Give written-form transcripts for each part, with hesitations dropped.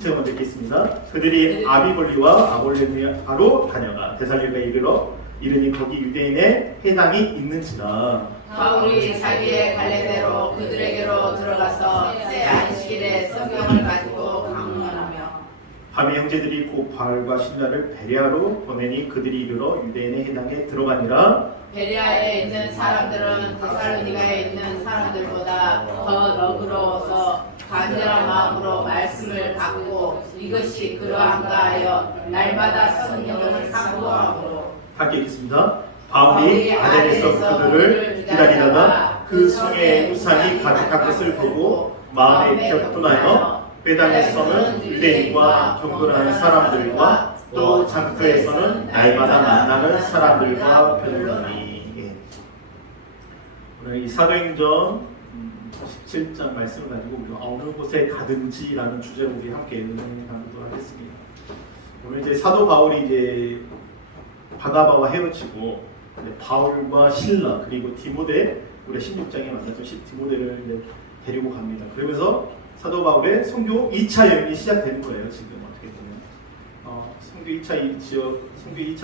제가 먼저 읽겠습니다. 그들이 아비볼리와 아볼레니아로 다녀가 데살로니가에 이르니 거기 유대인의 해당이 있는지라. 바울이 자기의 관례대로 그들에게로 들어가서 새 안식일에 성경을 가지고 강론하며 밤에 형제들이 곧 바울과 신라를 베레아로 보내니 그들이 이르러 유대인의 해당에 들어가니라. 베레아에 있는 사람들은 데살로니가에 있는 사람들보다 더 너그러워서 간절한 마음으로 말씀을 받고 이것이 그러한가 하여 날마다 성령을 사모함으로. 함께 읽겠습니다. 바울이 아덴에서 그들을 기다리다가 그 성에 우상이 가득한 것을 보고 마음에 격분하여 베단에서는 유대인과 경건하는 사람들과 또 장터에서는 날마다 만나는 사람들과 변호하니. 예. 오늘 이 사도행전 17장 말씀을 가지고 우리가 어느 곳에 가든지라는 주제로 우리 함께 나누도록 하겠습니다. 오늘 이제 사도 바울이 이제 바나바와 헤어지고 바울과 신라 그리고 디모데, 우리 16장에 만났던 디모데를 이제 데리고 갑니다. 그러면서 사도 바울의 선교 2차 여행이 시작되는 거예요. 지금 어떻게 보면 선교 2차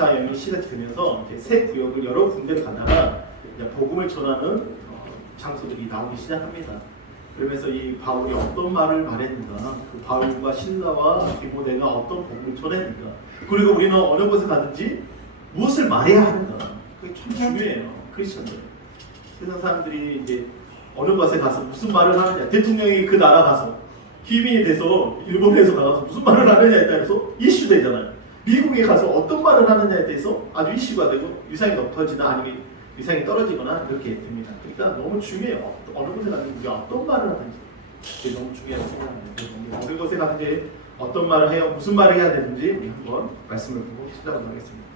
여행이 시작되면서 이제 새 구역을 여러 군데를 가다가 이제 복음을 전하는 장소들이 나오기 시작합니다. 그러면서 이 바울이 어떤 말을 말했는가, 그 바울과 신라와 디모데가 어떤 복음을 전했는가, 그리고 우리는 어느 곳에 가든지 무엇을 말해야 하는가, 그게 참 중요해요. 크리스천들. 세상 사람들이 이제 어느 곳에 가서 무슨 말을 하느냐, 대통령이 그 나라 가서 귀빈이 돼서 일본에서 나가서 무슨 말을 하느냐에 따라서 이슈되잖아요. 미국에 가서 어떤 말을 하느냐에 대해서 아주 이슈가 되고 위상이 높아지나 아니면 위상이 떨어지거나 이렇게 됩니다. 그러니까 너무 중요해요. 어느 곳에 가든지 우리가 어떤 말을 하든지 그게 너무 중요하다고 생각합니다. 어느 곳에 가든지 어떤 말을 해요, 무슨 말을 해야 되는지 우리 한번 말씀을 보고 시작하도록 하겠습니다.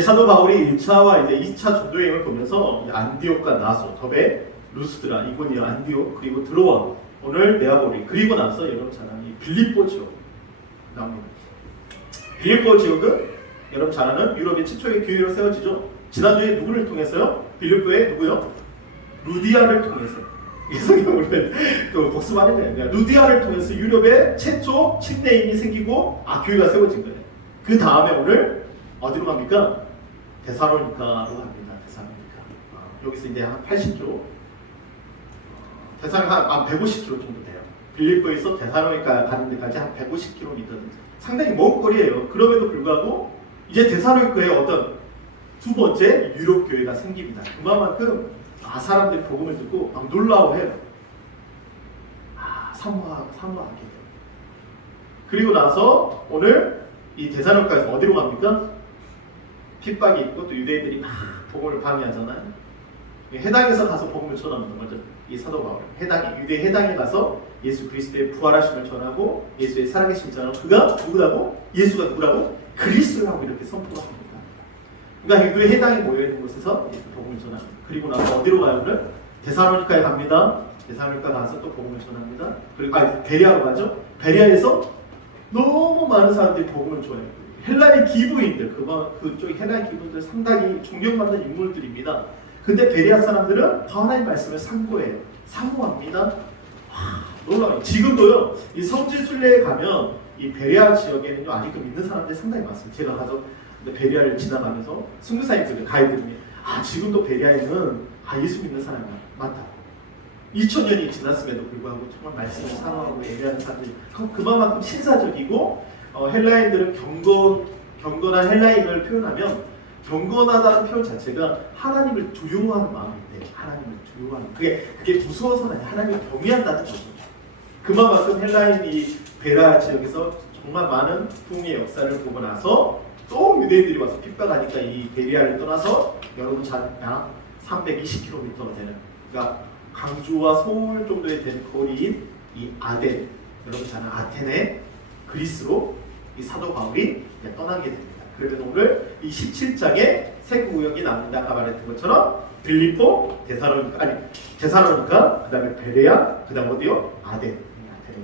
사도 바울이 1차와 이제 2차 전도여행을 보면서 안디옥과 나소, 더베, 루스드라, 이고니아, 안디옥, 그리고 드로아, 오늘 네아포리, 그리고 나서 여러분 잘 아는 빌립보 지역 나옵니다. 빌립보 지역은 여러분 잘 아는 유럽의 최초의 교회로 세워지죠. 지난주에 누구를 통해서요? 빌립보의 누구요? 루디아를 통해서. 이 성경을 그 복습하는 게 아니라 루디아를 통해서 유럽의 최초 침례인이 생기고 교회가 세워진 거예요. 그 다음에 오늘 어디로 갑니까? 데살로니카로 갑니다. 데살로니카. 여기서 이제 한 80km, 데살로니카 한 150km 정도 돼요. 빌립보에서 데살로니카 가는 데까지 한 150km. 상당히 먼 거리예요. 그럼에도 불구하고 이제 데살로니카에 어떤 두 번째 유럽 교회가 생깁니다. 그만큼 사람들이 복음을 듣고 막 놀라워해요. 사모하게 돼요. 그리고 나서 오늘 이 데살로니카에서 어디로 갑니까? 핍박이 있고 또 유대인들이 막 복음을 방해하잖아요. 해당에서 가서 복음을 전하는 거죠. 이 사도 바울 유대 해당에 가서 예수 그리스도의 부활하심을 전하고 예수의 살아계심을 전하고 그가 누구라고? 예수가 누구라고? 그리스도라고 이렇게 선포가 합니다. 그러니까 유대 해당에 모여 있는 곳에서 복음을 전합니다. 그리고 나서 어디로 가요? 오늘 데살로니카에 갑니다. 데살로니카 가서 또 복음을 전합니다. 그리고 베레아로 가죠. 베레아에서 너무 많은 사람들이 복음을 전해요. 헬라의 기부인들, 그쪽 헬라의 기부인들 상당히 존경받는 인물들입니다. 근데 베레아 사람들은 더 하나님 말씀을 상고해요. 사모합니다. 놀라워요. 지금도요, 이 성지 순례에 가면 이 베레아 지역에는 아직도 믿는 사람들이 상당히 많습니다. 제가 가서 베레아를 지나가면서 선교사님들, 가이드님이 지금도 베레아에는 예수 믿는 사람이 많다. 2000년이 지났음에도 불구하고 정말 말씀을 사모하고 예배하는 사람들이 그만큼 신사적이고 헬라인들은 경건한 헬라인을 표현하면 경건하다는 표현 자체가 하나님을 두려워하는 마음인데 하나님을 두려워하는 그게 무서워서는 아니라 하나님을 경외한다는 거죠. 그만큼 헬라인이 베레아 지역에서 정말 많은 부흥의 역사를 보고 나서 또 유대인들이 와서 핍박하니까 이 베레아를 떠나서 여러분 잘 320km가 되는, 그러니까 강주와 서울 정도의 되는 거리인 이 아덴, 여러분 잘 아는 아테네, 그리스로 이 사도 바울이 떠나게 됩니다. 그러면 오늘 이 17장에 세 구역이 나옵니다. 아까 말했던 것처럼 빌립보, 데살로니카, 그 다음에 베레아, 그 다음 어디요? 아덴,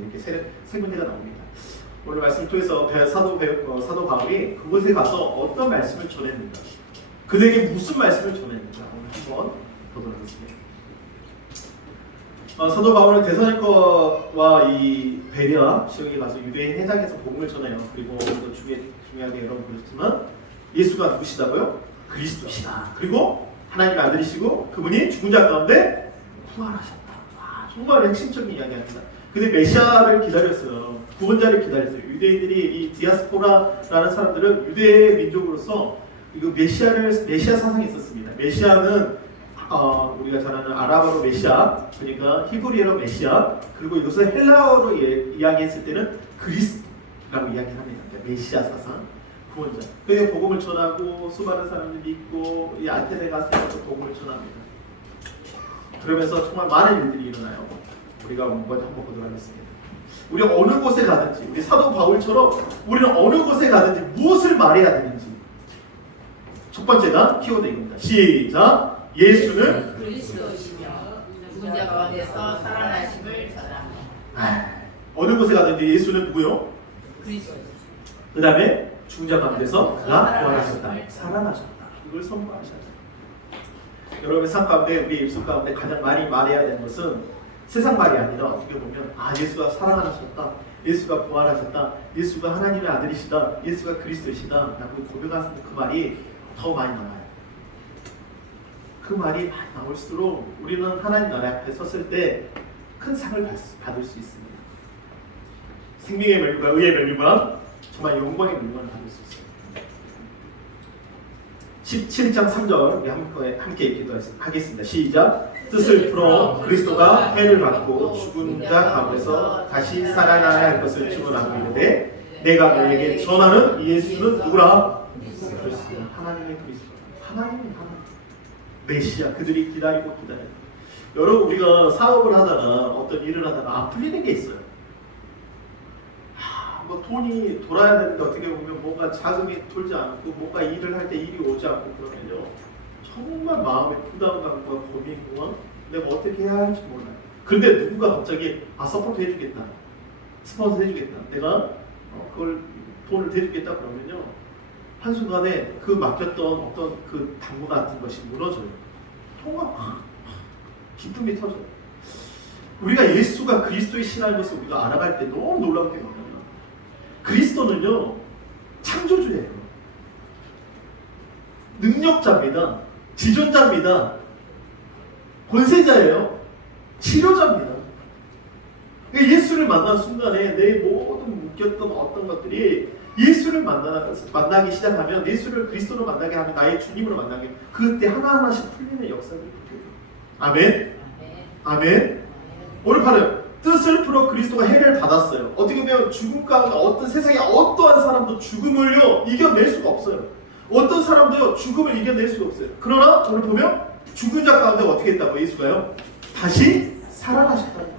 이렇게 세 군데가 나옵니다. 오늘 말씀을 통해서 사도 바울이 그곳에 가서 어떤 말씀을 전했는가, 그들에게 무슨 말씀을 전했는가 오늘 한번 보도록 하겠습니다. 사도 바울은 데살로니가와 이 베레아 지역에 가서 유대인 회당에서 복음을 전해요. 그리고 또 중요하게 여러분 보셨지만 예수가 누구시다고요? 그리스도시다. 그리고 하나님의 아들이시고 그분이 죽은 자 가운데 부활하셨다. 정말 핵심적인 이야기입니다. 근데 메시아를 기다렸어요. 구원자를 기다렸어요. 유대인들이 이 디아스포라라는 사람들은 유대 민족으로서 이거 메시아 사상이 있었습니다. 메시아는 우리가 잘 아는 아랍어로 메시아, 그러니까 히브리어로 메시아, 그리고 이것을 헬라어로 이야기했을 때는 그리스도라고 이야기를 합니다. 그러니까 메시아 사상, 구원자. 그래서 복음을 전하고 수많은 사람들이 믿고 이 아테네 가서 또 복음을 전합니다. 그러면서 정말 많은 일들이 일어나요. 우리가 먼저 한번 보도록 하겠습니다. 우리 어느 곳에 가든지, 우리 사도 바울처럼 우리는 어느 곳에 가든지 무엇을 말해야 되는지. 첫 번째가 키워드 이겁니다. 시작. 예수는 그리스도시며 죽은 자 가운데서 살아나심을 전하며. 어느 곳에 가든지 예수는 누구요? 그리스도. 그 다음에 죽은 자 가운데서 그가 부활하셨다. 살아나셨다. 이걸 선포하셨다. 여러분의 삶 가운데 우리 입술 가운데 가장 많이 말해야 되는 것은 세상 말이 아니라 어떻게 보면 예수가 살아나셨다. 예수가 부활하셨다. 예수가 하나님의 아들이시다. 예수가 그리스도시다. 라고 고백하는 그 말이 더 많이 나와요. 그 말이 많이 나올수록 우리는 하나님 나라 앞에 섰을 때 큰 상을 받을 수 있습니다. 생명의 멸류관, 의의 멸류관, 정말 영광의 멸류관을 받을 수 있습니다. 17장 3절 우리 함께 읽기도하겠습니다. 시작. 뜻을 풀어 그리스도가 해를 받고 죽은 자 가운데서 다시 살아나야 할 것을 증언하고 있는데 내가 너에게 전하는 예수는 누구라? 그렇습니다. 하나님의 그리스도. 하나님의 하나님. 메시아. 그들이 기다리고 기다려요. 여러분 우리가 사업을 하다가 어떤 일을 하다가 안 풀리는 게 있어요. 뭐 돈이 돌아야 되는데 어떻게 보면 뭔가 자금이 돌지 않고 뭔가 일을 할 때 일이 오지 않고 그러면요 정말 마음에 부담감과 고민과 내가 어떻게 해야 할지 몰라요. 그런데 누군가 갑자기 서포트 해주겠다, 스폰서 해주겠다, 내가 그걸 돈을 대주겠다 그러면요 한순간에 그 맡겼던 어떤 그 당부 같은 것이 무너져요. 정말 기쁨이 터져요. 우리가 예수가 그리스도이시라는 것을 우리가 알아갈 때 너무 놀라운 게 뭐냐면 그리스도는요 창조주예요. 능력자입니다. 지존자입니다. 권세자예요. 치료자입니다. 예수를 만난 순간에 내 모든 묶였던 어떤 것들이 예수를 만나기 시작하면, 예수를 그리스도로 만나게 하면, 나의 주님으로 만나게 하면 그때 하나하나씩 풀리는 역사를 보게 돼요. 아멘. 아멘. 오늘 바로 뜻을 풀어 그리스도가 해를 받았어요. 어떻게 보면 죽음 가운데 어떤 세상의 어떠한 사람도 죽음을요 이겨낼 수가 없어요. 어떤 사람도요 죽음을 이겨낼 수가 없어요. 그러나 오늘 보면 죽은 자 가운데 어떻게 했다고? 예수가요 다시 살아나셨다는 거예요.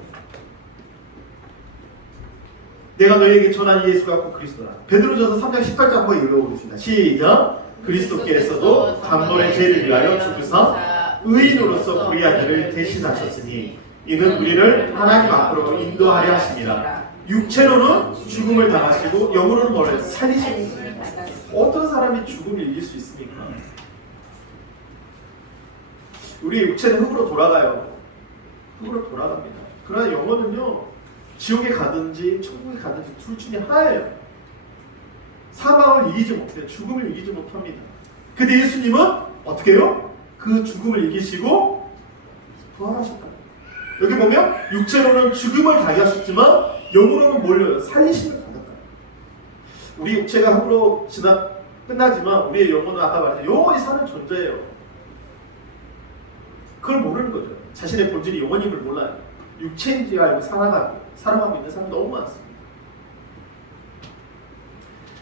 내가 너희에게 전한 예수가 곧 그리스도다. 베드로전서 3장 18절 한번 읽어보겠습니다. 시작. 그리스도께서도 단번에 죄를 위하여 죽으사 의인으로서 우리의 일을 대신하셨으니 이는 우리를 하나님 앞으로 인도하려 하십니다. 육체로는 죽음을 당하시고 영으로는 뭐를 살리십니다. 어떤 사람이 죽음을 이길 수 있습니까? 우리의 육체는 흙으로 돌아가요. 흙으로 돌아갑니다. 그러나 영혼은요 지옥에 가든지 천국에 가든지 둘 중에 하나예요. 사망을 이기지 못해요. 죽음을 이기지 못합니다. 근데 예수님은 어떻게 해요? 그 죽음을 이기시고 부활하셨다. 여기 보면 육체로는 죽음을 당하셨지만 영으로는 뭘요? 살리심을 받았다. 우리 육체가 흙으로 끝나지만 우리의 영혼은 아까 말했듯이 영원히 사는 존재예요. 그걸 모르는 거죠. 자신의 본질이 영혼임을 몰라요. 육체인 줄 알고 살아가고 있는 사람이 너무 많습니다.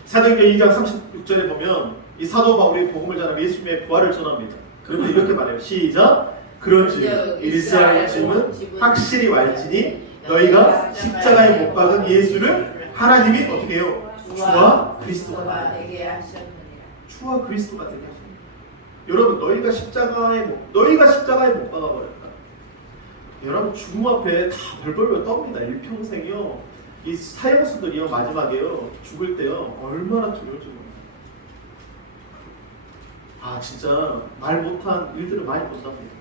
사도행전 2장 36절에 보면 이 사도 바울이 복음을 전하며 예수님의 부활을 전합니다. 그러면 이렇게 말해요. 시작. 그런즉 이스라엘 짐은 확실히 말지니 너희가 십자가에 못 박은 예수를 하나님이 어떻게 해요? 주와 그리스도가 되게 하셨느니라. 주와 그리스도가 되게 하셨느니라. 여러분 너희가 십자가에 못 박아버렸다. 여러분 죽음 앞에 다 벌벌 떠옵니다. 일평생이요. 이 사형수들이요 마지막에요 죽을 때요 얼마나 두려울지 몰라요. 진짜 말 못한 일들을 많이 본답니다.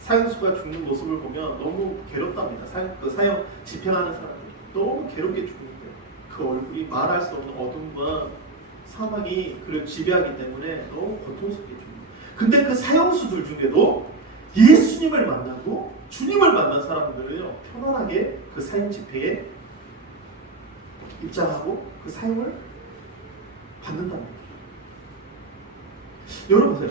사형수가 죽는 모습을 보면 너무 괴롭답니다. 사형 집행하는 사람들 너무 괴롭게 죽는데요. 그 얼굴이 말할 수 없는 어둠과 사막이 그를 지배하기 때문에 너무 고통스럽게 죽는. 근데 그 사형수들 중에도 예수님을 만나고 주님을 만난 사람들은요, 편안하게 그 사형 집회에 입장하고 그 사형을 받는답니다. 여러분 보세요.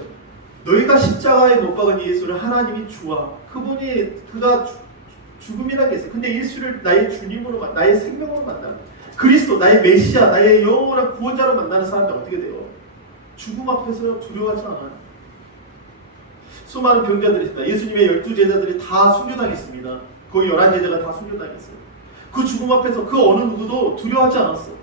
너희가 십자가에 못 박은 예수를 하나님이 주와 그가 죽음이라는 게 있어요. 근데 예수를 나의 주님으로 나의 생명으로 만나는 그리스도 나의 메시아 나의 영원한 구원자로 만나는 사람이 어떻게 돼요? 죽음 앞에서 두려워하지 않아요. 수많은 병자들이 있습니다. 예수님의 12제자들이 다 순교당했습니다. 거의 11제자가 다 순교당했어요. 그 죽음 앞에서 그 어느 누구도 두려워하지 않았어요.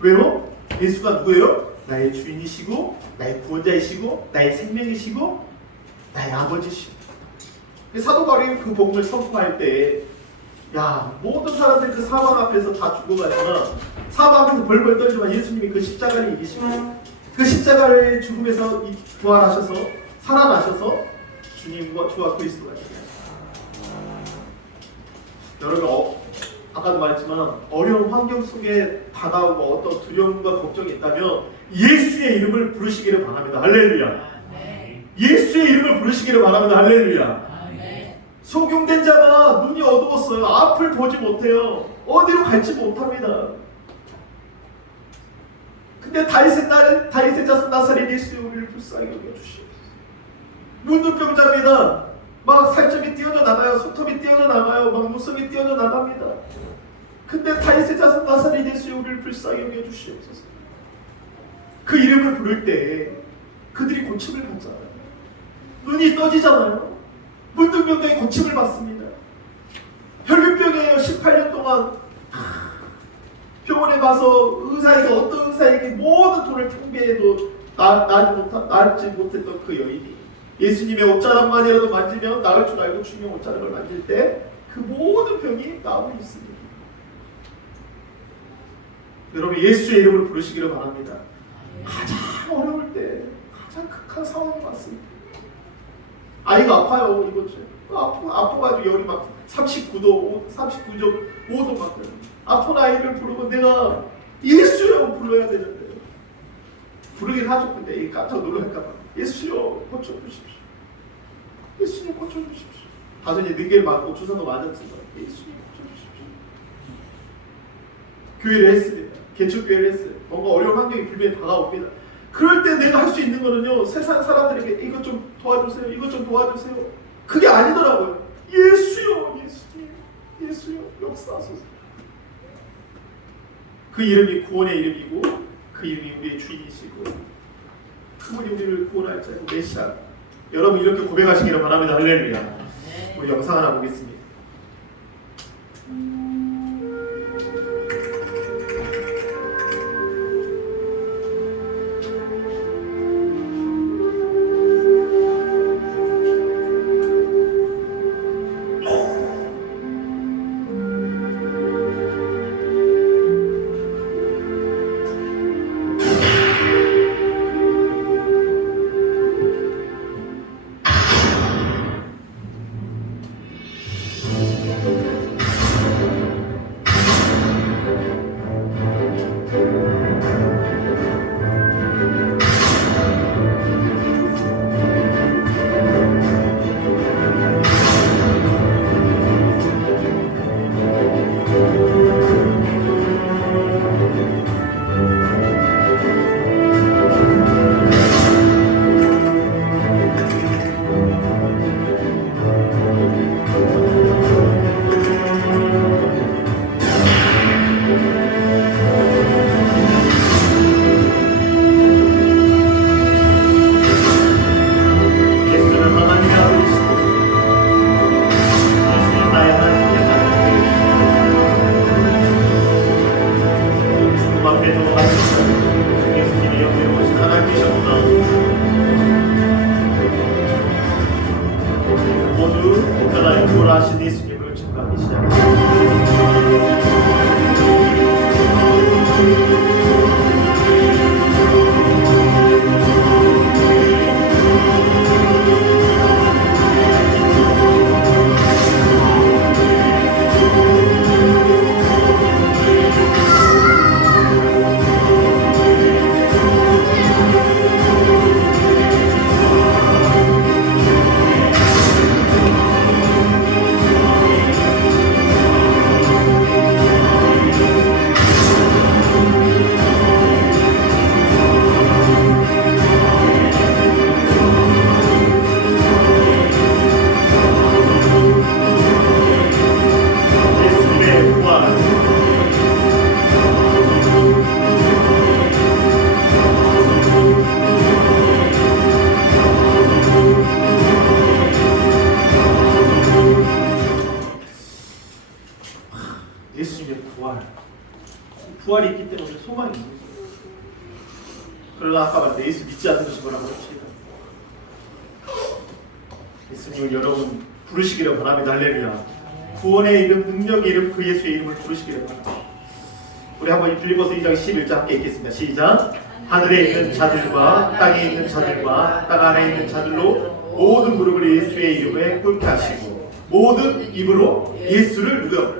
왜요? 예수가 누구예요? 나의 주인이시고 나의 구원자이시고 나의 생명이시고 나의 아버지시고. 사도 바울이 그 복음을 선포할 때 모든 사람들이 그 사망 앞에서 다 죽어가지만 사망 앞에서 벌벌 떨지만 예수님이 그 십자가를 이기시고 그 십자가의 죽음에서 부활하셔서 살아나셔서 주님과 주와 그리스도가 되게 하셨습니다. 여러분 아까도 말했지만 어려운 환경 속에 다가오고 어떤 두려움과 걱정이 있다면 예수의 이름을 부르시기를 바랍니다. 할렐루야. 예수의 이름을 부르시기를 바랍니다. 할렐루야. 속용된 자가 눈이 어두웠어요. 앞을 보지 못해요. 어디로 갈지 못합니다. 근데 다윗의 자손 나사렛 예수의 우리를 불쌍히 여겨주시옵소서. 문둥병자입니다. 막 살점이 띄어져 나가요. 손톱이 띄어져 나가요. 막 눈썹이 띄어져 나갑니다. 근데 다윗의 자손 나사렛 예수의 우리를 불쌍히 여겨주시옵소서. 그 이름을 부를 때 그들이 고침을 받잖아요. 눈이 떠지잖아요. 문둥병자의 고침을 받습니다. 혈류병이에요. 18년 동안 병원에 가서 어떤 의사에게 모든 돈을 탕비해도 나지 못했던 그 여인이 예수님의 옷자락만이라도 만지면 나을 줄 알고 주님의 옷자락을 만질 때 그 모든 병이 나오고 있습니다. 여러분 예수의 이름을 부르시기를 바랍니다. 가장 어려울 때 가장 극한 상황이 왔습니다. 아이가 아파요. 이거죠. 아파가지고 열이 막 39도, 39.5도 막 아픈 아이를 부르고 내가 예수라고 불러야 되는데 부르긴 하죠. 근데 깜짝 놀랄까봐 예수요 고쳐주십시오. 예수님 고쳐주십시오. 다전이 능계를 맞고 주사도 맞았지만 예수님 고쳐주십시오. 교회를 했습니다. 개척교회를 했어요. 뭔가 어려운 환경이 불변이 다가옵니다. 그럴 때 내가 할 수 있는 거는요, 세상 사람들에게 이것 좀 도와주세요, 이것 좀 도와주세요. 그게 아니더라고요. 예수요, 예수님, 예수요, 역사하소서. 그 이름이 구원의 이름이고, 그 이름이 우리의 주인이시고, 그분이 우리를 구원할 자고 메시아. 여러분 이렇게 고백하시기를 바랍니다. 할렐루야. 우리 영상 하나 보겠습니다. 부활이 있기 때문에 소망이 있는 거예요. 그러나 아까 말했던 예수 믿지 않는 것이 뭐라고 합시다. 예수님을 여러분 부르시기를 바랍니다. 할렐루야. 구원의 이름, 능력의 이름, 그 예수의 이름을 부르시기를 바랍니다. 우리 한번 이 빌립보서 2장 11절 함께 읽겠습니다. 시작. 하늘에 있는 자들과 땅에 있는 자들과 땅 안에 있는 자들로 모든 무릎을 예수의 이름에 꿇게 하시고 모든 입으로 예수를 누구요?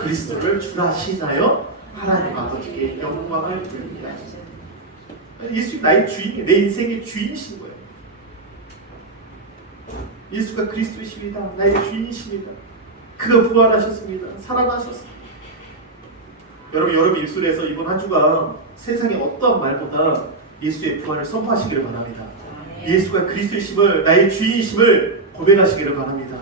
그리스도를 주라 하시나요? 하나님 아버지께 영광을 돌리게 하시나요? 예수 나의 주인이, 내 인생의 주인이신 거예요. 예수가 그리스도이십니다. 나의 주인이십니다. 그가 부활하셨습니다. 살아나셨습니다. 여러분 입술에서 이번 한 주간 세상의 어떠한 말보다 예수의 부활을 선포하시기를 바랍니다. 예수가 그리스도이심을, 나의 주인이심을 고백하시기를 바랍니다.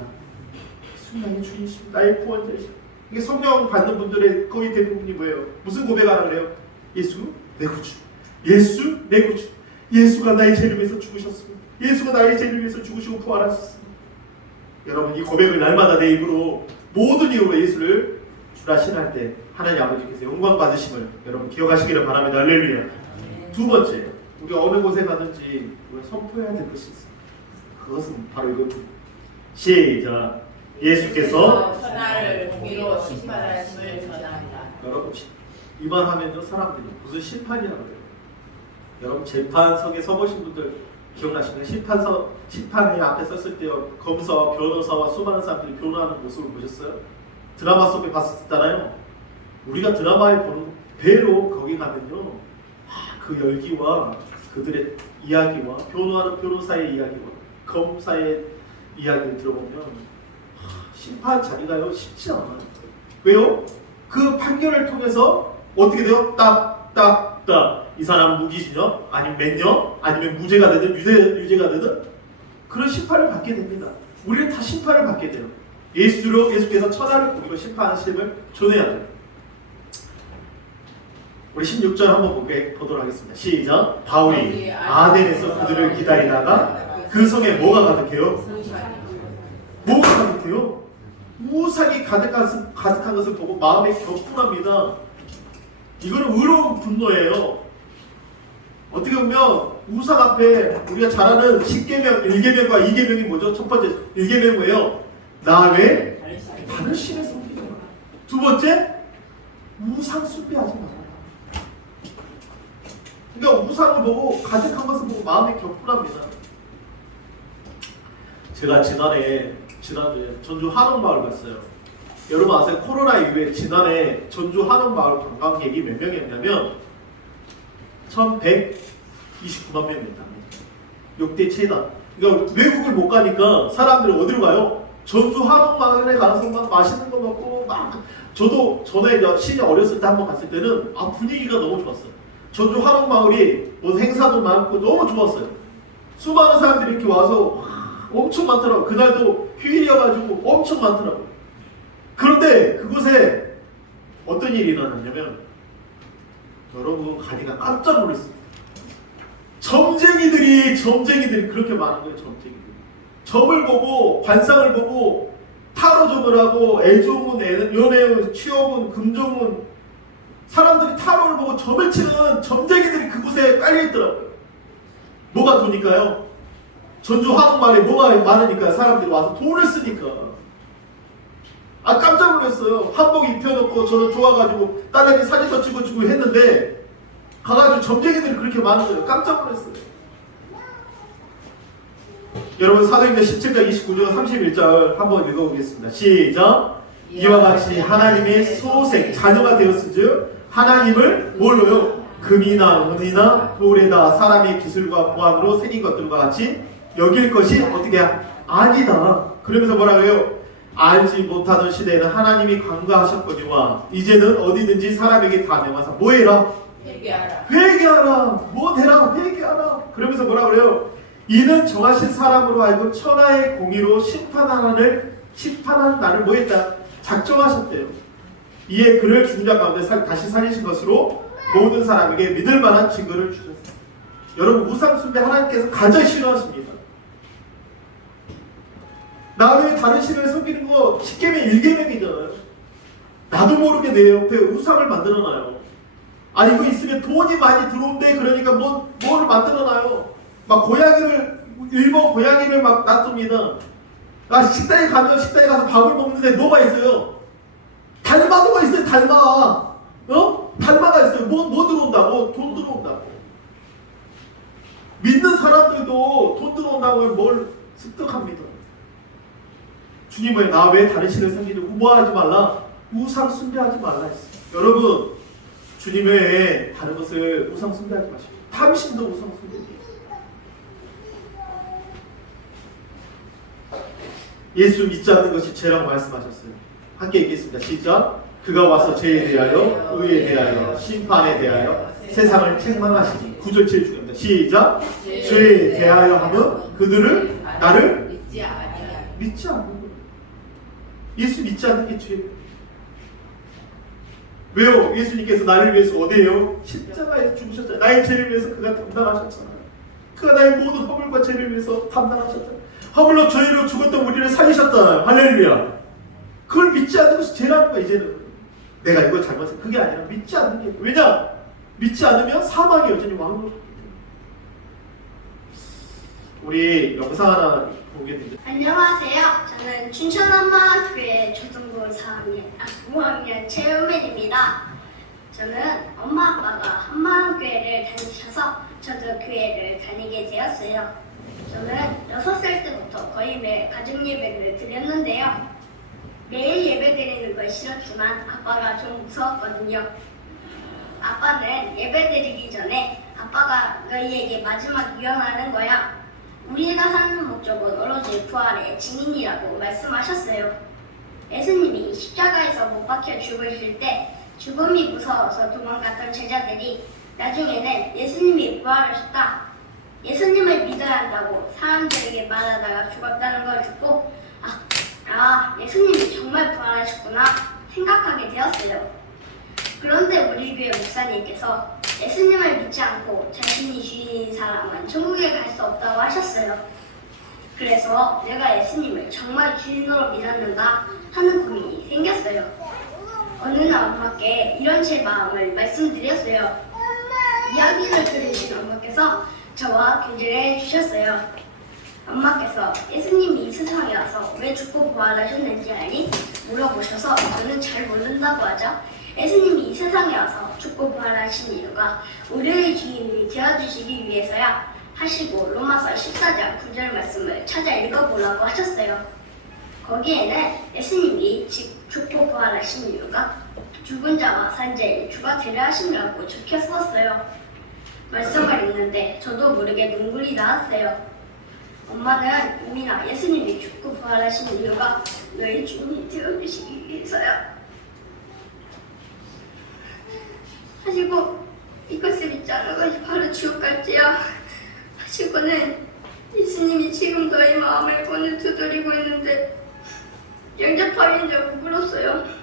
예수 나의 주인이심, 나의 구원자이심. 이게 성령 받는 분들의 거의 대부분이 뭐예요? 무슨 고백하라 그래요? 예수 내 구주, 예수 내 구주, 예수가 나의 죄를 위해서 죽으셨습니다. 예수가 나의 죄를 위해서 죽으시고 부활하셨습니다. 여러분 이 고백을 날마다 내 입으로 모든 이유로 예수를 주라 신할 때 하나님 아버지께서 영광 받으심을 여러분 기억하시기를 바랍니다. 할렐루야. 두 번째, 우리 어느 곳에 가든지 우리가 선포해야 될 것이 있습니다. 그것은 바로 이겁니다. 시작. 예수께서 천하를 공의로 심판하심을 전합니다. 여러분 이 말 하면요 사람들이 무슨 심판이라고 그래요. 여러분 재판석에 서보신 분들 기억나시나요? 심판의 앞에 섰을 때 검사와 변호사와 수많은 사람들이 변호하는 모습을 보셨어요? 드라마 속에 봤었잖아요. 우리가 드라마에 보는 배로 거기 가면요 그 열기와 그들의 이야기와 변호하는 변호사의 이야기와 검사의 이야기를 들어보면 심판 자리가요 쉽지 않아요. 왜요? 그 판결을 통해서 어떻게 돼요? 딱딱딱 이 사람 무기징역 아니면 맹령 아니면 무죄가 되든 유죄가 되든 그런 심판을 받게 됩니다. 우리는 다 심판을 받게 돼요. 예수께서 천하를 공의로 심판하심을 전해야 돼요. 우리 16절 한번 보도록 하겠습니다. 시작. 바울이 아덴에서 그들을 기다리다가 그 성에 뭐가 가득해요? 뭐가 가득해요? 우상이 가득한 것을 보고 마음에 격분합니다. 이거는 의로운 분노예요. 어떻게 보면 우상 앞에 우리가 잘 아는 10계명, 1계명과 2계명이 뭐죠? 첫 번째 1계명 뭐예요? 나 외에 다른 신을 섬기지 마라. 두 번째 우상 숭배하지 마라. 그러니까 우상을 보고 가득한 것을 보고 마음이 격분합니다. 제가 지난주에 전주 한옥마을 갔어요. 여러분 아세요? 코로나 이후에 지난해 전주 한옥마을 관광객이 몇 명이었냐면 1129만 명이었답니다. 역대 최다. 그러니까 외국을 못 가니까 사람들이 어디로 가요? 전주 한옥마을에 가서 막 맛있는 거 먹고 막 저도 전에 시즌 어렸을 때 한번 갔을 때는 분위기가 너무 좋았어요. 전주 한옥마을이 뭐 행사도 많고 너무 좋았어요. 수많은 사람들이 이렇게 와서 엄청 많더라고요. 그날도 휴일이어가지고 엄청 많더라고요. 그런데 그곳에 어떤 일이 일어났냐면 여러분 가니까 깜짝 놀랐습니다. 점쟁이들이 그렇게 많은 거예요. 점을 보고 관상을 보고 타로점을 하고 애조문, 연애운, 취업운, 금조문 사람들이 타로를 보고 점을 치는 점쟁이들이 그곳에 깔려있더라고요. 뭐가 도니까요? 전주 한옥마을에 뭐가 많으니까 사람들이 와서 돈을 쓰니까 깜짝 놀랐어요. 한복 입혀놓고 저는 좋아가지고 딸내미 사진도 찍어주고 했는데 가가지고 점쟁이들이 그렇게 많은 거예요. 깜짝 놀랐어요. 여러분 사도행전 17장 29절 31절 한번 읽어보겠습니다. 시작. 이와 같이 하나님의 소생 자녀가 되었은즉 하나님을 뭘로요? 금이나 은이나 돌에다 사람의 기술과 보안으로 생긴 것들과 같이 여길 것이 어떻게 아니다. 그러면서 뭐라고 해요? 알지 못하던 시대에는 하나님이 관가하셨거니와 이제는 어디든지 사람에게 다 명하사 뭐해라? 회개하라. 뭐 되라? 회개하라. 그러면서 뭐라 그래요? 이는 정하신 사람으로 알고 천하의 공의로 심판한 나를 뭐했다? 작정하셨대요. 이에 그를 죽은 자 가운데 다시 살리신 것으로 모든 사람에게 믿을 만한 증거를 주셨어요. 여러분 우상 숭배 하나님께서 가장 싫어하십니다. 나 외에 다른 신을 섬기는 거 10계명 1계명이잖아요. 나도 모르게 내 옆에 우상을 만들어놔요. 아 이거 있으면 돈이 많이 들어온대. 그러니까 뭐를 만들어놔요. 막 고양이를 일본 고양이를 막 놔둡니다. 나 식당에 가면 식당에 가서 밥을 먹는데 뭐가 있어요? 달마도가 있어요. 달마. 달마가 있어요. 뭐 들어온다고? 돈 들어온다고. 믿는 사람들도 돈 들어온다고 뭘 습득합니다. 주님은 나 왜 다른 신을 섬기는 우모하지 말라, 우상 숭배하지 말라 했어요. 여러분, 주님 외에 다른 것을 우상 숭배하지 마십시오. 탐심도 우상 숭배입니다. 예수 믿지 않는 것이 죄라고 말씀하셨어요. 함께 읽겠습니다. 시작. 그가 와서 죄에 대하여, 의에 대하여, 심판에 대하여 세상을 책망하시니. 9절 7절입니다. 시작. 죄에 대하여 하면 그들을 나를 믿지 아니하니. 믿지 않는 거예요. 예수 믿지 않는 게 죄예요. 왜요? 예수님께서 나를 위해서 어디에요? 십자가에서 죽으셨잖아요. 나의 죄를 위해서 그가 담당하셨잖아요. 그가 나의 모든 허물과 죄를 위해서 담당하셨잖아요. 허물로 죄로 죽었던 우리를 살리셨잖아요. 할렐루야. 그걸 믿지 않는 것이 죄라는 거야. 이제는 내가 이걸 잘못했어. 그게 아니라 믿지 않는 게. 왜냐? 믿지 않으면 사망이 여전히 왕으로. 우리 영상 하나 보게 되죠. 안녕하세요. 저는 춘천한마교회 초등부 5학년 최우민입니다. 저는 엄마 아빠가 한마교회를 다니셔서 저도 교회를 다니게 되었어요. 저는 6살 때부터 거의 매일 가족 예배를 드렸는데요. 매일 예배 드리는 걸 싫었지만 아빠가 좀 무서웠거든요. 아빠는 예배 드리기 전에 아빠가 너희에게 마지막 유언하는 거야. 우리가 사는 목적은 오로지 부활의 증인이라고 말씀하셨어요. 예수님이 십자가에서 못 박혀 죽으실 때 죽음이 무서워서 도망갔던 제자들이 나중에는 예수님이 부활하셨다, 예수님을 믿어야 한다고 사람들에게 말하다가 죽었다는 걸 듣고 예수님이 정말 부활하셨구나 생각하게 되었어요. 그런데 우리 교회 목사님께서 예수님을 믿지 않고 자신이 주인인 사람은 천국에 갈 수 없다고 하셨어요. 그래서 내가 예수님을 정말 주인으로 믿었는가 하는 고민이 생겼어요. 어느 날 엄마께 이런 제 마음을 말씀드렸어요. 이야기를 들으신 엄마께서 저와 교제를 해주셨어요. 엄마께서 예수님이 이 세상에 와서 왜 죽고 부활하셨는지 아니? 물어보셔서 저는 잘 모른다고 하죠. 예수님이 이 세상에 와서 죽고 부활하신 이유가 우리의 주인이 되어주시기 위해서야 하시고 로마서 14장 9절 말씀을 찾아 읽어보라고 하셨어요. 거기에는 예수님이 죽고 부활하신 이유가 죽은 자와 산 자의 주가 되려 하심이라고 적혀 썼어요. 말씀을 읽는데 저도 모르게 눈물이 나왔어요. 엄마는 우민아, 예수님이 죽고 부활하신 이유가 너희 주인이 되어주시기 위해서야 하시고, 이것을 믿지 않은 것이 바로 지옥 갈지야 하시고는 예수님이 지금 너희 마음의 문을 두드리고 있는데 영접하겠냐고 물었어요.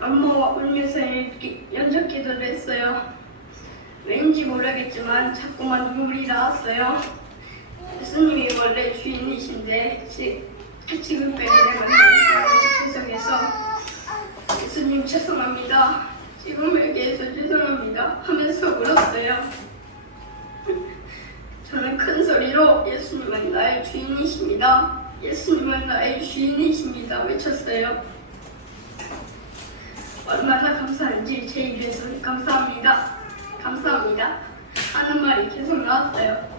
엄마와 울면서 연적 기도를 했어요. 왠지 모르겠지만 자꾸만 눈물이 나왔어요. 예수님이 원래 주인이신데 지금 빼게 되면 죄송해서 예수님 죄송합니다. 지금 여기에서 죄송합니다 하면서 울었어요. 저는 큰 소리로 예수님은 나의 주인이십니다. 예수님은 나의 주인이십니다 외쳤어요. 얼마나 감사한지 제 입에서 감사합니다, 감사합니다 하는 말이 계속 나왔어요.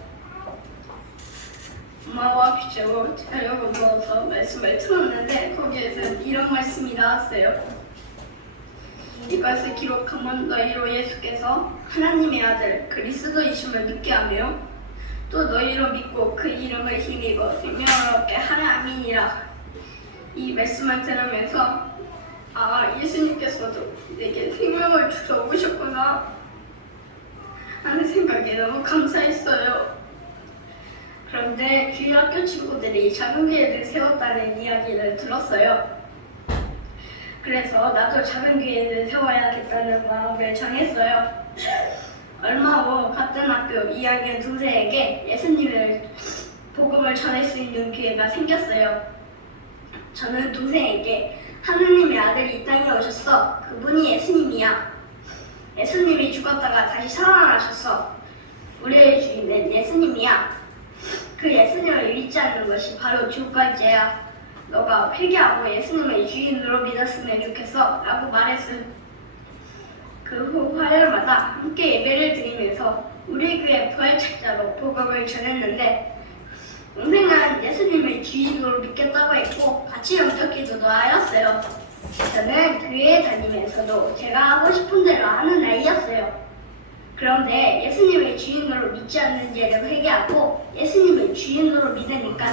엄마와 귀재고 자려고 누워서 말씀을 틀었는데 거기에서 이런 말씀이 나왔어요. 이것을 기록하면 너희로 예수께서 하나님의 아들 그리스도이심을 믿게 하며 또 너희로 믿고 그 이름을 힘입어 생명을 얻게 하라. 아민이라. 이 말씀을 들으면서 예수님께서도 내게 생명을 주셔 오셨구나 하는 생각에 너무 감사했어요. 그런데 주일학교 친구들이 작은 교회를 세웠다는 이야기를 들었어요. 그래서 나도 작은 교회를 세워야겠다는 마음을 정했어요. 얼마 후 같은 학교 2학년 동생에게 예수님의 복음을 전할 수 있는 기회가 생겼어요. 저는 동생에게 하느님의 아들이 이 땅에 오셨어. 그분이 예수님이야. 예수님이 죽었다가 다시 살아나셨어. 우리의 주인은 예수님이야. 그 예수님을 믿지 않는 것이 바로 지옥갈죄야. 너가 회개하고 예수님의 주인으로 믿었으면 좋겠어 라고 말했음. 그 후 화요일마다 함께 예배를 드리면서 우리 교회 부활책자로 복음을 전했는데 동생은 예수님을 주인으로 믿겠다고 했고 같이 영적 기도도 하였어요. 저는 교회에 다니면서도 제가 하고 싶은 대로 하는 아이였어요. 그런데 예수님을 주인으로 믿지 않는 죄를 회개하고 예수님을 주인으로 믿으니까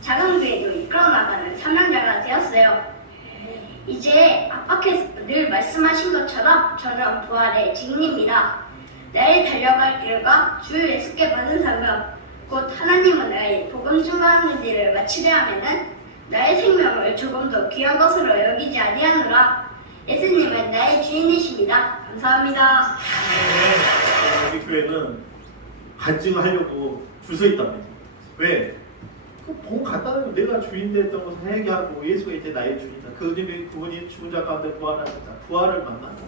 작은 교회도 이끌어 나가는 사명자가 되었어요. 이제 아빠께서 늘 말씀하신 것처럼 저는 부활의 증인입니다. 나의 달려갈 길과 주 예수께 받은 사명, 곧 하나님은 나의 복음 증거하는 일을 마치려 하면은 나의 생명을 조금 더 귀한 것으로 여기지 아니하노라. 예수님은 나의 주인이십니다. 감사합니다. 우리 교회는 간증하려고 줄 서 있답니다. 왜? 그 복음 간단하게 내가 주인 됐던 것을 회개하고 예수가 이제 나의 주인이다. 그분이 죽은 자 가운데 부활합니다. 부활을 만난다.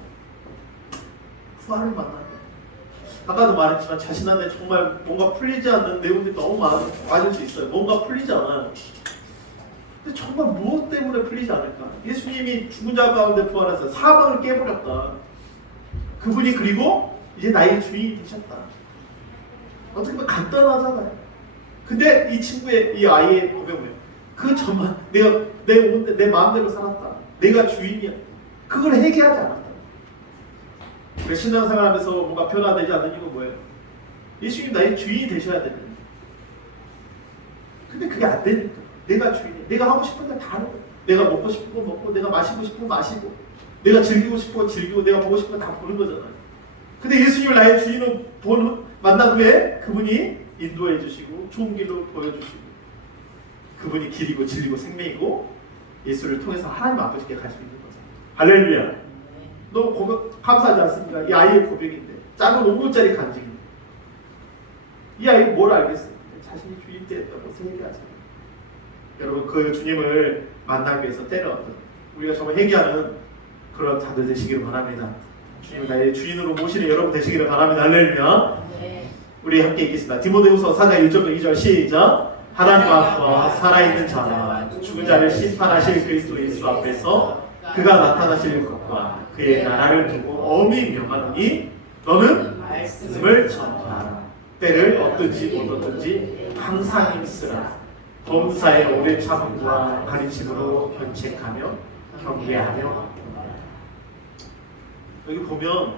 부활을 만난다. 아까도 말했지만 자신한테 정말 뭔가 풀리지 않는 내용들이 너무 많을 수 있어요. 뭔가 풀리지 않아요. 근데 정말 무엇 때문에 풀리지 않을까? 예수님이 죽은 자 가운데 부활해서 사방을 깨버렸다. 그분이 그리고 이제 나의 주인이 되셨다. 어떻게 보면 간단하잖아요. 근데 이 친구의, 이 아이의 고백은 뭐예요? 그 전만 내 마음대로 살았다. 내가 주인이야. 그걸 회개하지 않았다. 우리 신앙생활하면서 뭔가 변화되지 않는 이유가 뭐예요? 예수님 나의 주인이 되셔야 되는. 근데 그게 안 되니까. 내가 주인이야. 내가 하고 싶은 거 다 하는 거야. 내가 먹고 싶은 거 먹고, 내가 마시고 싶은 거 마시고, 내가 즐기고 싶은 거 즐기고, 내가 보고 싶은 거 다 보는 거잖아요. 근데 예수님을 나의 주인으로 만난 후에 그분이 인도해 주시고 좋은 길로 보여주시고 그분이 길이고 진리고 생명이고 예수를 통해서 하나님 아버지께 갈 수 있는 거죠. 할렐루야. 너무 감사하지 않습니까? 이 아이의 고백인데 작은 5분짜리 간증입니다. 이 아이가 뭘 알겠어요? 자신이 주인 되었다고 회개하잖아요. 여러분 그 주님을 만나기 위해서 때려 우리가 정말 회개하는 그런 자들 되시기를 바랍니다. 주님 나의 주인으로 모시는 여러분 되시기를 바랍니다. 할렐루야. 우리 함께 읽겠습니다. 디모데후서 4장 1절부터 2절 시작. 하나님 앞과 살아있는 자와 죽은 자를 심판하실 그리스도 예수 앞에서 그가 나타나실 것과 그의 나라를 두고 엄히 명하노니 너는 말씀을 전하라. 때를 얻든지 못 얻든지 항상 힘쓰라. 범사에 오래 참음과 가르침으로 견책하며 경계하며. 여기 보면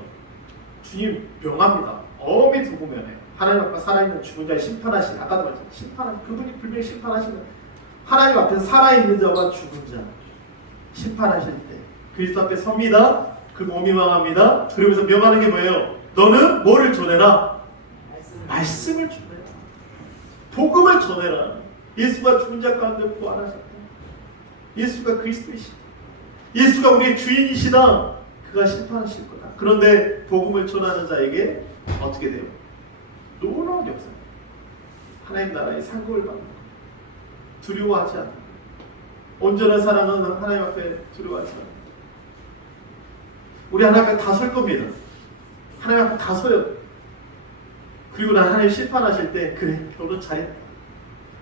주님 명합니다. 엄히 두고 면해요. 하나님 앞에 살아있는 죽은 자를 심판하시는, 아까도 말했잖아요. 심판하는, 그분이 분명히 심판하시는, 하나님 앞에 살아있는 자와 죽은 자 심판하실 때 그리스도 앞에 섭니다. 그 몸이 망합니다. 그러면서 명하는 게 뭐예요? 너는 뭐를 전해라? 말씀을 전해라. 복음을 전해라. 예수가 죽은 자 가운데 부활하셨다. 예수가 그리스도이시다. 예수가 우리의 주인이시다. 그가 심판하실 거다. 그런데 복음을 전하는 자에게 어떻게 돼요? 놀라운 역사. 하나님 나라의 상급을 받는 것. 두려워하지 않는 것. 온전한 사랑은 하나님 앞에 두려워하지 않는 것. 우리 하나님 앞에 다 설 겁니다. 하나님 앞에 다 서요. 그리고 난 하나님 심판하실 때 그래 너는 잘했다.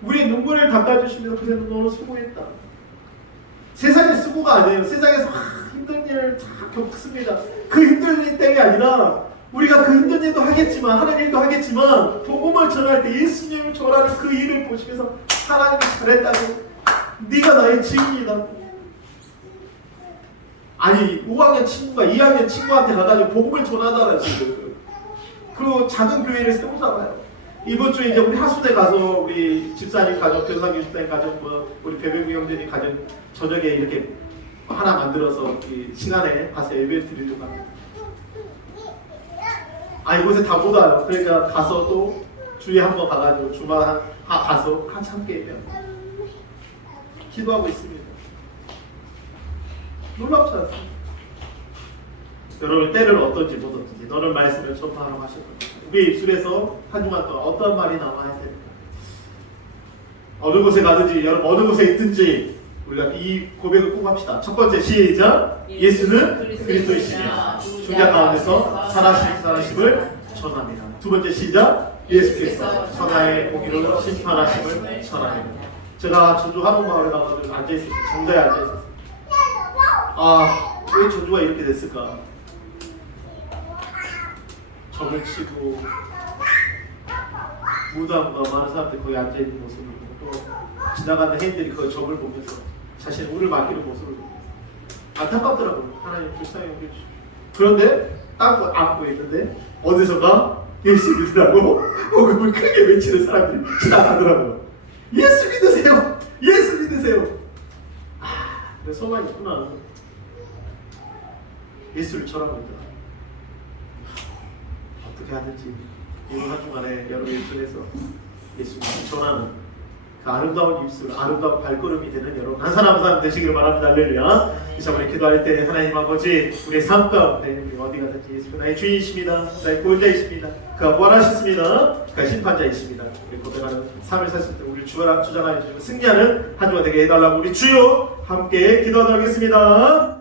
우리의 눈물을 닦아주시면서 그래 너는 수고했다. 세상의 수고가 아니에요. 세상에서 힘든 일을 다 겪습니다. 그 힘든 일 때문이 아니라 우리가 그 힘든 일도 하겠지만 하나님 일도 하겠지만 복음을 전할 때 예수님을 전하는 그 일을 보시면서 하나님이 잘했다고 네가 나의 증인이다. 아니 5학년 친구가 2학년 친구한테 가가지고 복음을 전하잖아요. 지금 그 작은 교회를 세우잖아요. 이번 주에 이제 우리 하수대 가서 우리 집사님 가정, 변상규 집사님 가정, 뭐 우리 배배구 형제님 가정 저녁에 이렇게 하나 만들어서 이 시간에 가서 예배 드리려고 합니다. 아 이곳에 다 못 와요. 그러니까 가서 또 주에 한번 가가지고 주말 가서 같이 함께 예배합니다. 기도하고 있습니다. 놀랍지 않습니까? 여러분 때를 어떤지 못 어떤지 너는 말씀을 전파하라고 하셨거든요. 우리 입술에서 한 주간 동안 어떤 말이 나와야 됩니까? 어느 곳에 가든지 여러분 어느 곳에 있든지 우리가 이 고백을 꼭 합시다. 첫 번째 시작. 예수는 그리스도이시며 중자 가운데서 살아심을 전합니다. 두 번째 시작. 예수께서 천하의 공의로 심판하심을 전합니다. 제가 전주 한옥마을에 가가지고 앉아있었어요. 정자에 앉아있었어요. 아, 왜 전주가 이렇게 됐을까? 점을 치고 무당과 많은 사람들이 거기 앉아있는 모습을 보고 또 지나가는 해인들이 그 점을 보면서 자신의 운을 맡기는 모습을 보면서 안타깝더라고요. 하나님 불쌍히 여겨주시고. 그런데 딱 안고 있는데 어디선가 예수 믿으라고 복음을 크게 외치는 사람들이 지나가더라고요. 예수 믿으세요! 예수 믿으세요! 아, 내 소망이 있구나. 예수를 전하고 있다. 어떻게 하든지 이번 한 주간에 여러분의 입술에서 예수님을 전하는 그 아름다운 입술, 아름다운 발걸음이 되는 여러분 한 사람 한 사람 되시기를 바랍니다. 할렐루야. 이 시간에 기도할 때 하나님 아버지 우리의 삶 가운데 우리 어디 가든지 예수가 나의 주인이십니다. 나의 구원자이십니다. 그가 부활하셨습니다. 그가 심판자이십니다. 우리 고백하는 삶을 살수 있도록 우리 주장하여 주시고 승리하는 한 주가 되게 해달라고 우리 주여 함께 기도하도록 하겠습니다.